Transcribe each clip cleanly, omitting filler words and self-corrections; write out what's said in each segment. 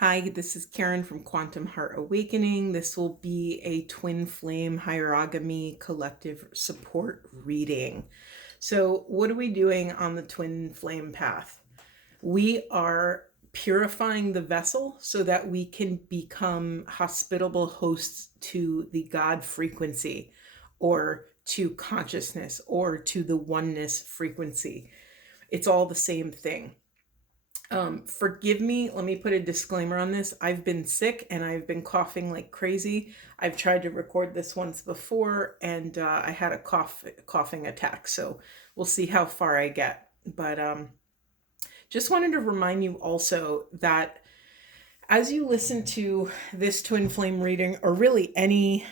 Hi, this is Karen from Quantum Heart Awakening. This will be a twin flame hierogamy collective support reading. So, what are we doing on the twin flame path? We are purifying the vessel so that we can become hospitable hosts to the God frequency, or to consciousness, or to the oneness frequency. It's all the same thing. Forgive me, let me put a disclaimer on this. I've been sick and I've been coughing like crazy. I've tried to record this once before and I had a coughing attack. So we'll see how far I get. But just wanted to remind you also that as you listen to this twin flame reading, or really any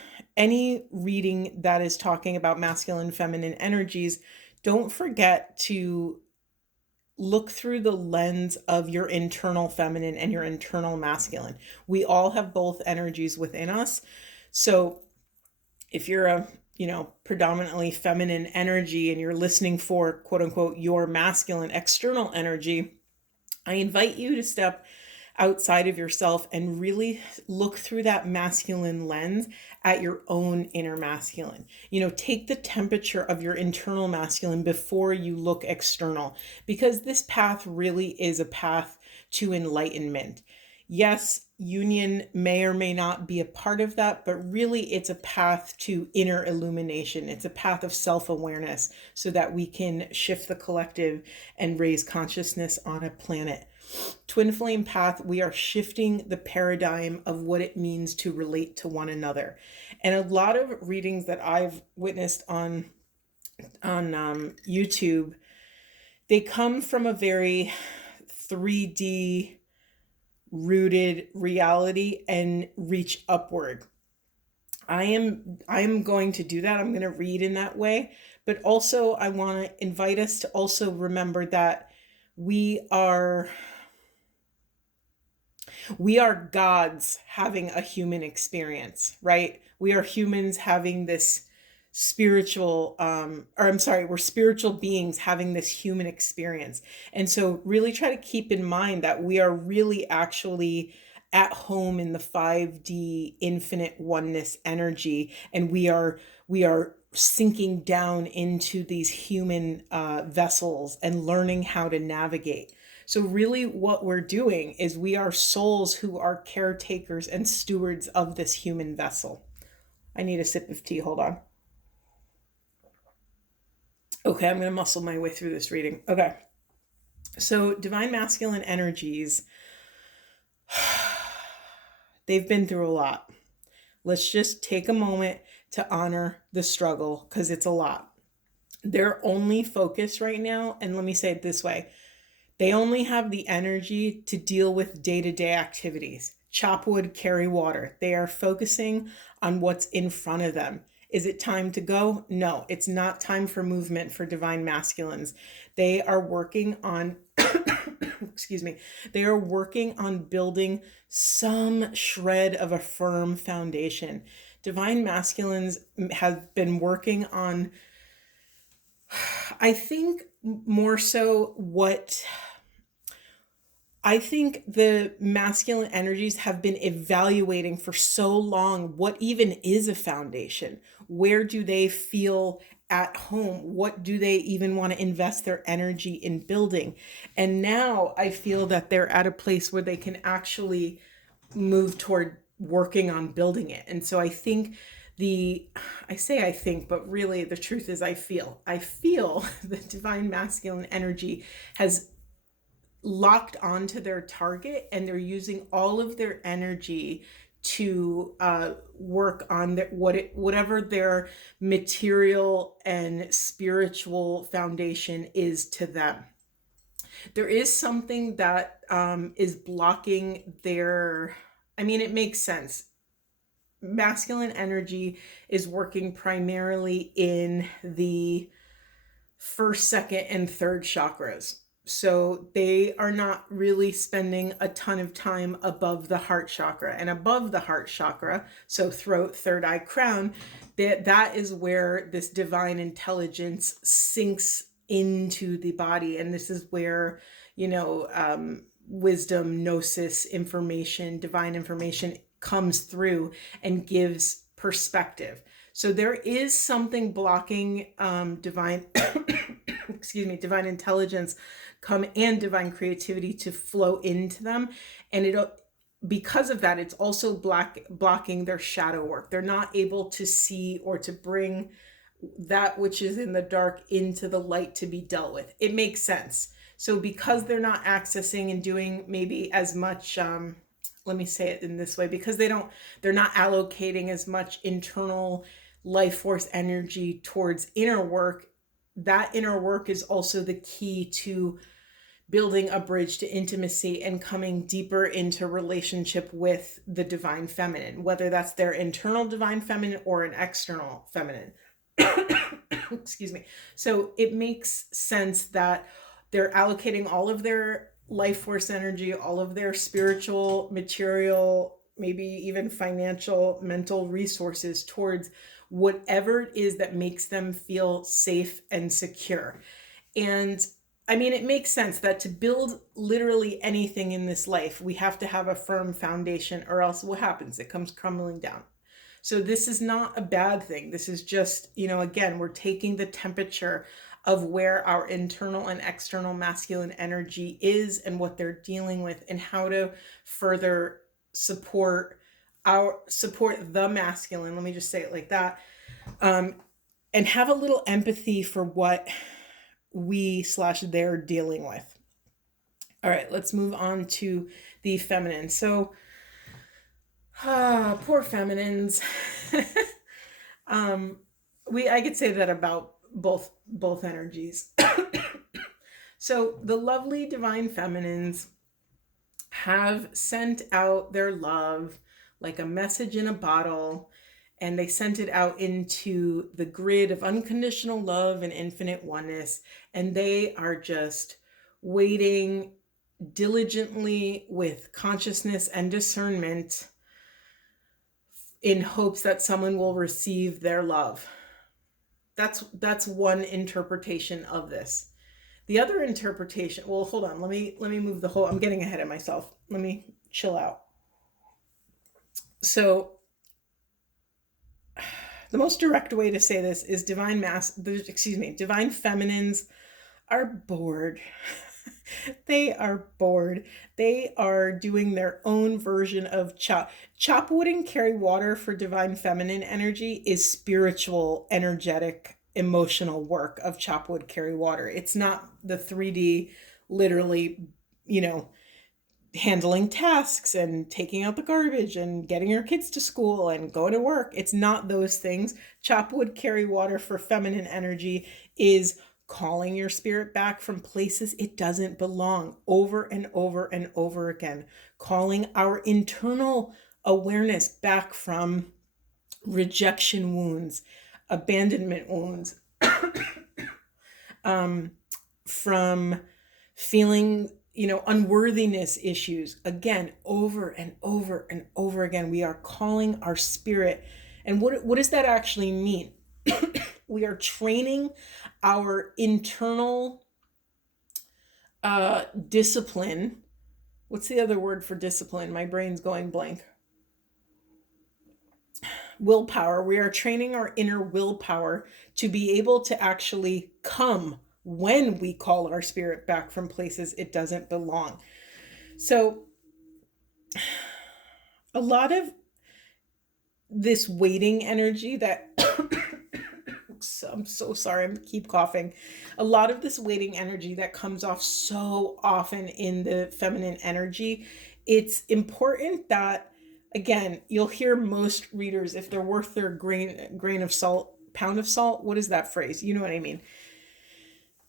reading that is talking about masculine, feminine energies, don't forget to look through the lens of your internal feminine and your internal masculine. We all have both energies within us. So if you're a, predominantly feminine energy and you're listening for quote unquote your masculine external energy, I invite you to step outside of yourself and really look through that masculine lens at your own inner masculine. Take the temperature of your internal masculine before you look external, because this path really is a path to enlightenment. Yes, union may or may not be a part of that, but really it's a path to inner illumination. It's a path of self-awareness so that we can shift the collective and raise consciousness on a planet. Twin flame path, we are shifting the paradigm of what it means to relate to one another. And a lot of readings that I've witnessed on YouTube, they come from a very 3D rooted reality and reach upward. I am going to do that. I'm going to read in that way, but also I want to invite us to also remember that we are gods having a human experience, right? We are humans having this we're spiritual beings having this human experience. And so really try to keep in mind that we are really actually at home in the 5D infinite oneness energy, and we are sinking down into these human vessels and learning how to navigate. So really what we're doing is we are souls who are caretakers and stewards of this human vessel. I need a sip of tea, hold on. Okay, I'm going to muscle my way through this reading. Okay. So divine masculine energies, they've been through a lot. Let's just take a moment to honor the struggle, because it's a lot. Their only focus right now, and let me say it this way, they only have the energy to deal with day-to-day activities. Chop wood, carry water. They are focusing on what's in front of them. Is it time to go? No, it's not time for movement for divine masculines. They are working on, excuse me, they are working on building some shred of a firm foundation. Divine masculines have been working on, I think more so I think the masculine energies have been evaluating for so long what even is a foundation. Where do they feel at home? What do they even want to invest their energy in building? And now I feel that they're at a place where they can actually move toward working on building it. And so I think but really the truth is I feel the divine masculine energy has locked onto their target, and they're using all of their energy to work on whatever their material and spiritual foundation is to them. There is something that is blocking their, it makes sense. Masculine energy is working primarily in the first, second, and third chakras. So they are not really spending a ton of time above the heart chakra. And above the heart chakra, so throat, third eye, crown, that is where this divine intelligence sinks into the body. And this is where, wisdom, gnosis, information, divine information comes through and gives perspective. So there is something blocking divine, excuse me, divine intelligence and divine creativity to flow into them. And because of that, it's also blocking their shadow work. They're not able to see or to bring that which is in the dark into the light to be dealt with. It makes sense. So because they're not accessing and doing maybe as much, let me say it in this way, because they're not allocating as much internal life force energy towards inner work. That inner work is also the key to building a bridge to intimacy and coming deeper into relationship with the divine feminine, whether that's their internal divine feminine or an external feminine. Excuse me. So it makes sense that they're allocating all of their life force energy, all of their spiritual, material, maybe even financial, mental resources towards whatever it is that makes them feel safe and secure. And I mean, it makes sense that to build literally anything in this life, we have to have a firm foundation, or else what happens? It comes crumbling down. So this is not a bad thing. This is just, again, we're taking the temperature of where our internal and external masculine energy is and what they're dealing with, and how to further support the masculine. Let me just say it like that. And have a little empathy for what we/they're dealing with. All right, let's move on to the feminine. So, poor feminines. I could say that about both energies. So the lovely divine feminines have sent out their love like a message in a bottle, and they sent it out into the grid of unconditional love and infinite oneness, and they are just waiting diligently with consciousness and discernment in hopes that someone will receive their love. That's one interpretation of this. The other interpretation, well, hold on, let me move the whole, I'm getting ahead of myself. Let me chill out. So the most direct way to say this is divine feminines are bored. They are bored. They are doing their own version of chop wood and carry water. For divine feminine energy is spiritual, energetic, emotional work of chop wood, carry water. It's not the 3D, literally, handling tasks and taking out the garbage and getting your kids to school and going to work. It's not those things. Chop wood, carry water for feminine energy is calling your spirit back from places it doesn't belong, over and over and over again. Calling our internal awareness back from rejection wounds, abandonment wounds, from feeling, unworthiness issues. Again, over and over and over again, we are calling our spirit. And what does that actually mean? We are training our internal discipline. What's the other word for discipline? My brain's going blank. Willpower. We are training our inner willpower to be able to actually come when we call our spirit back from places it doesn't belong. So a lot of this waiting energy that I'm so sorry, I keep coughing. A lot of this waiting energy that comes off so often in the feminine energy, it's important that, again, you'll hear most readers, if they're worth their grain of salt, pound of salt, what is that phrase? You know what I mean?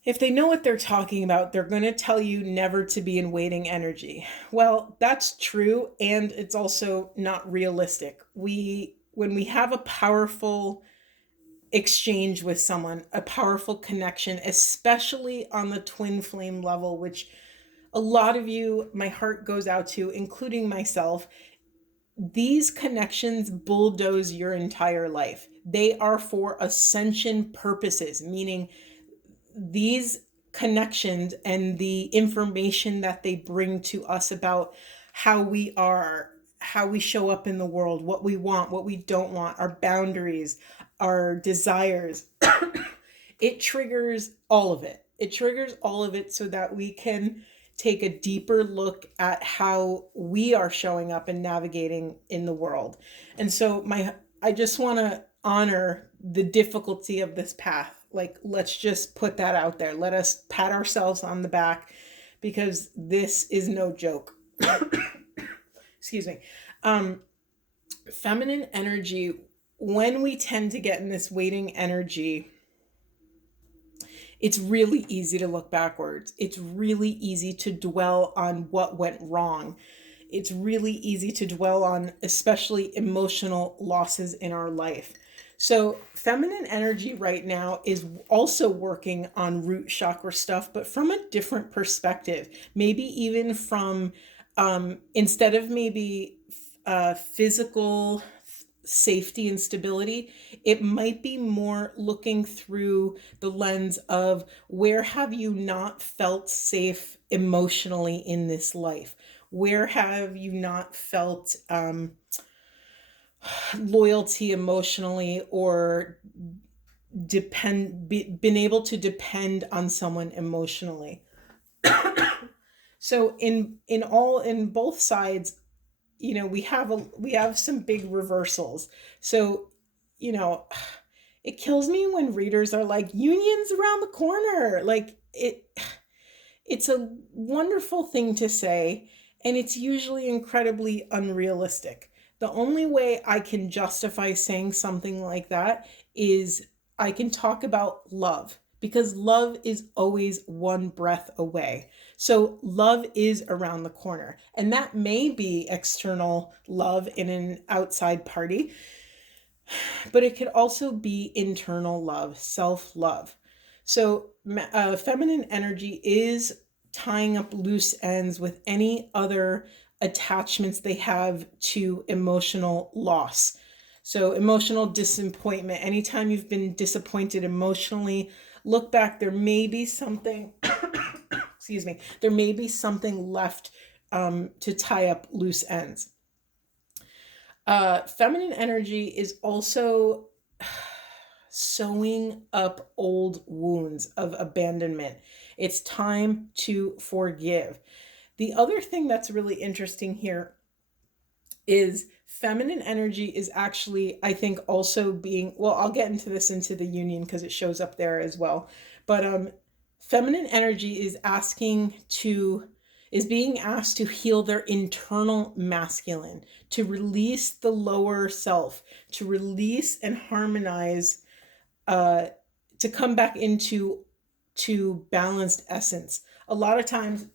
If they know what they're talking about, they're going to tell you never to be in waiting energy. Well, that's true, and it's also not realistic. When we have a powerful exchange with someone, a powerful connection, especially on the twin flame level, which a lot of you, my heart goes out to, including myself. These connections bulldoze your entire life. They are for ascension purposes, meaning these connections and the information that they bring to us about how we are, how we show up in the world, what we want, what we don't want, our boundaries, our desires. It triggers all of it. It triggers all of it so that we can take a deeper look at how we are showing up and navigating in the world. And so I just want to honor the difficulty of this path. Like, let's just put that out there. Let us pat ourselves on the back, because this is no joke. Excuse me. Feminine energy, when we tend to get in this waiting energy, it's really easy to look backwards. It's really easy to dwell on what went wrong. It's really easy to dwell on, especially emotional losses in our life. So feminine energy right now is also working on root chakra stuff, but from a different perspective. Maybe even from, instead of maybe physical safety and stability, it might be more looking through the lens of, where have you not felt safe emotionally in this life? Where have you not felt loyalty emotionally, or been able to depend on someone emotionally? So in both sides, we have some big reversals. So, it kills me when readers are like, union's around the corner. Like, it's a wonderful thing to say, and it's usually incredibly unrealistic. The only way I can justify saying something like that is I can talk about love, because love is always one breath away. So love is around the corner, and that may be external love in an outside party, but it could also be internal love, self-love. So feminine energy is tying up loose ends with any other attachments they have to emotional loss. So emotional disappointment, anytime you've been disappointed emotionally, look back, there may be something, excuse me, there may be something left to tie up loose ends. Feminine energy is also sewing up old wounds of abandonment. It's time to forgive. The other thing that's really interesting here is feminine energy is actually, I think, also being, well, I'll get into this into the union because it shows up there as well. But feminine energy is being asked to heal their internal masculine, to release the lower self, to release and harmonize, to come back into balanced essence. A lot of times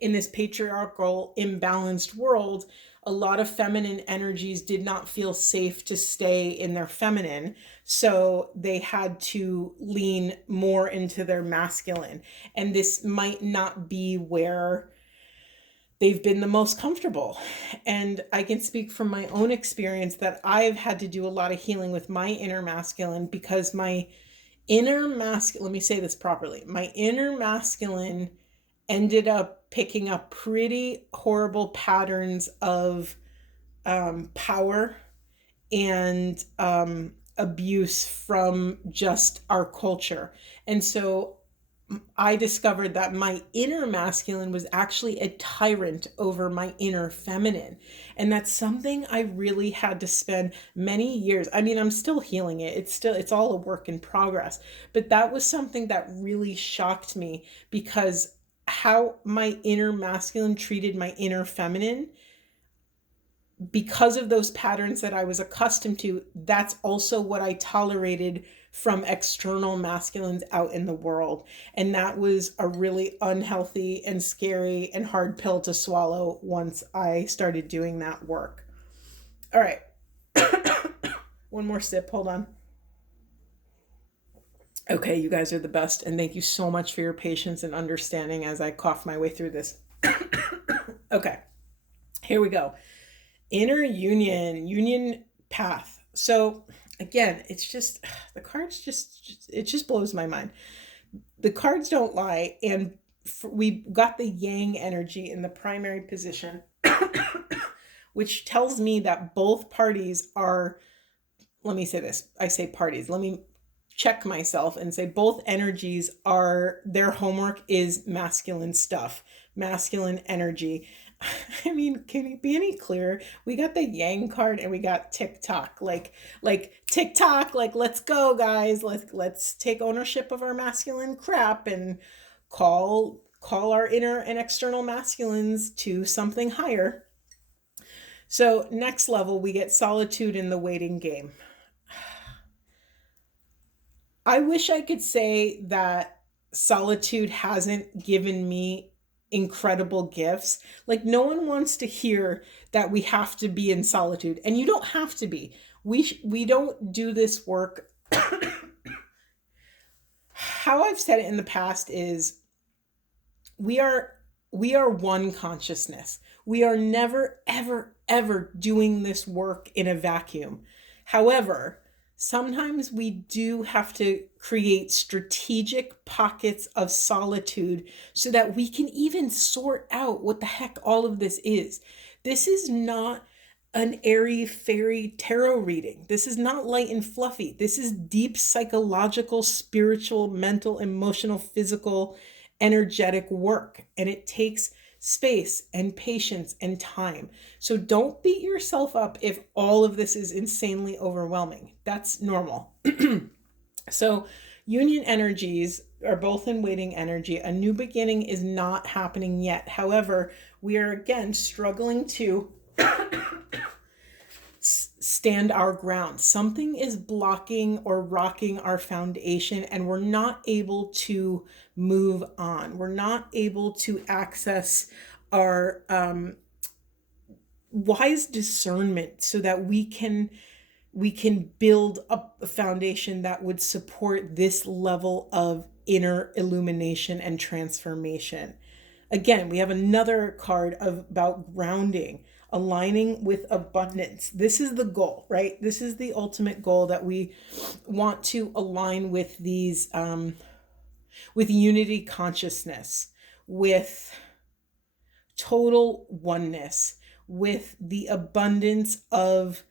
in this patriarchal, imbalanced world, a lot of feminine energies did not feel safe to stay in their feminine, so they had to lean more into their masculine. And this might not be where they've been the most comfortable. And I can speak from my own experience that I've had to do a lot of healing with my inner masculine, because my inner masculine, let me say this properly, my inner masculine ended up picking up pretty horrible patterns of power and abuse from just our culture. And so I discovered that my inner masculine was actually a tyrant over my inner feminine. And that's something I really had to spend many years. I mean, I'm still healing it. It's all a work in progress. But that was something that really shocked me, because how my inner masculine treated my inner feminine, because of those patterns that I was accustomed to, that's also what I tolerated from external masculines out in the world. And that was a really unhealthy and scary and hard pill to swallow once I started doing that work. All right. One more sip. Hold on. Okay, you guys are the best. And thank you so much for your patience and understanding as I cough my way through this. Okay, here we go. Inner union path. So again, it's just, the cards it just blows my mind. The cards don't lie. And we got the yang energy in the primary position, which tells me that both parties are, let me say this, I say parties, let me check myself and say both energies are, their homework is masculine stuff, masculine energy. I mean, can it be any clearer? We got the yang card and we got TikTok. Like TikTok, like let's go guys. Let's take ownership of our masculine crap and call our inner and external masculines to something higher. So next level, we get solitude in the waiting game. I wish I could say that solitude hasn't given me incredible gifts. Like, no one wants to hear that we have to be in solitude, and you don't have to be. We don't do this work. How I've said it in the past is we are one consciousness. We are never ever ever doing this work in a vacuum. However, sometimes we do have to create strategic pockets of solitude so that we can even sort out what the heck all of this is. This is not an airy fairy tarot reading. This is not light and fluffy. This is deep psychological, spiritual, mental, emotional, physical, energetic work. And it takes space and patience and time. So don't beat yourself up if all of this is insanely overwhelming. That's normal. So union energies are both in waiting energy. A new beginning is not happening yet. However, we are again struggling to stand our ground. Something is blocking or rocking our foundation, and we're not able to move on. We're not able to access our wise discernment so that we can build up a foundation that would support this level of inner illumination and transformation. Again, we have another card about grounding, aligning with abundance. This is the goal, right? This is the ultimate goal, that we want to align with these, with unity consciousness, with total oneness, with the abundance of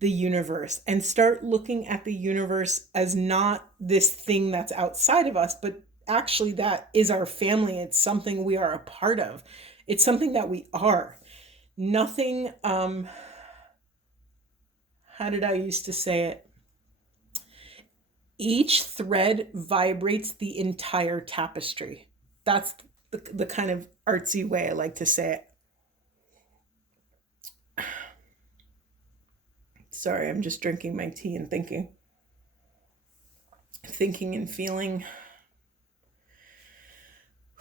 the universe, and start looking at the universe as not this thing that's outside of us, but actually that is our family. It's something we are a part of. It's something that we are. Nothing, how did I used to say it? Each thread vibrates the entire tapestry. That's the kind of artsy way I like to say it. Sorry, I'm just drinking my tea and thinking and feeling.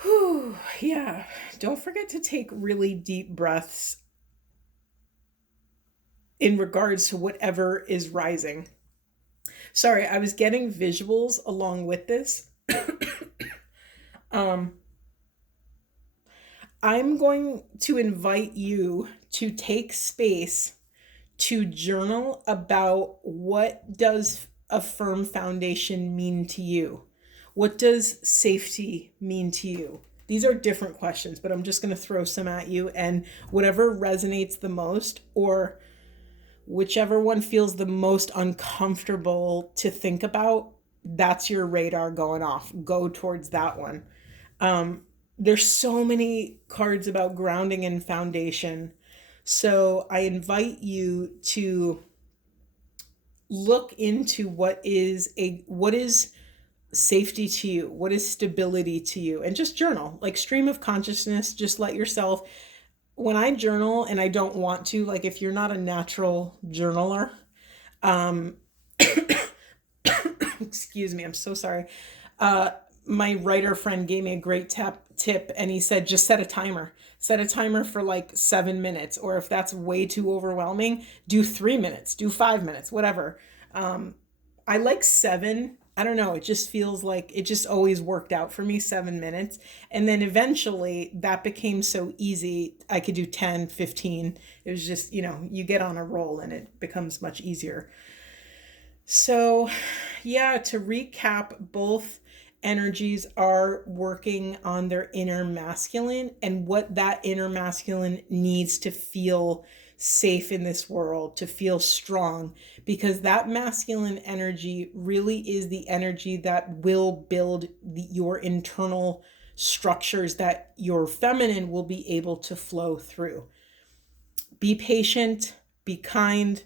Whew, yeah. Don't forget to take really deep breaths in regards to whatever is rising. Sorry, I was getting visuals along with this. I'm going to invite you to take space to journal about, what does a firm foundation mean to you? What does safety mean to you? These are different questions, but I'm just going to throw some at you, and whatever resonates the most, or whichever one feels the most uncomfortable to think about, that's your radar going off. Go towards that one. There's so many cards about grounding and foundation. So I invite you to look into what is safety to you, what is stability to you, and just journal, like stream of consciousness. Just let yourself, when I journal and I don't want to, like if you're not a natural journaler, excuse me, I'm so sorry. My writer friend gave me a great tip, and he said, just set a timer. Set a timer for like 7 minutes, or if that's way too overwhelming, do 3 minutes, do 5 minutes, whatever. I like 7. I don't know. It just feels like it just always worked out for me, 7 minutes. And then eventually that became so easy. I could do 10, 15. It was just, you get on a roll and it becomes much easier. So yeah, to recap, both energies are working on their inner masculine and what that inner masculine needs to feel safe in this world, to feel strong, because that masculine energy really is the energy that will build your internal structures that your feminine will be able to flow through. Be patient, be kind,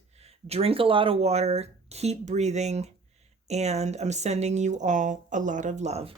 drink a lot of water, keep breathing, and I'm sending you all a lot of love.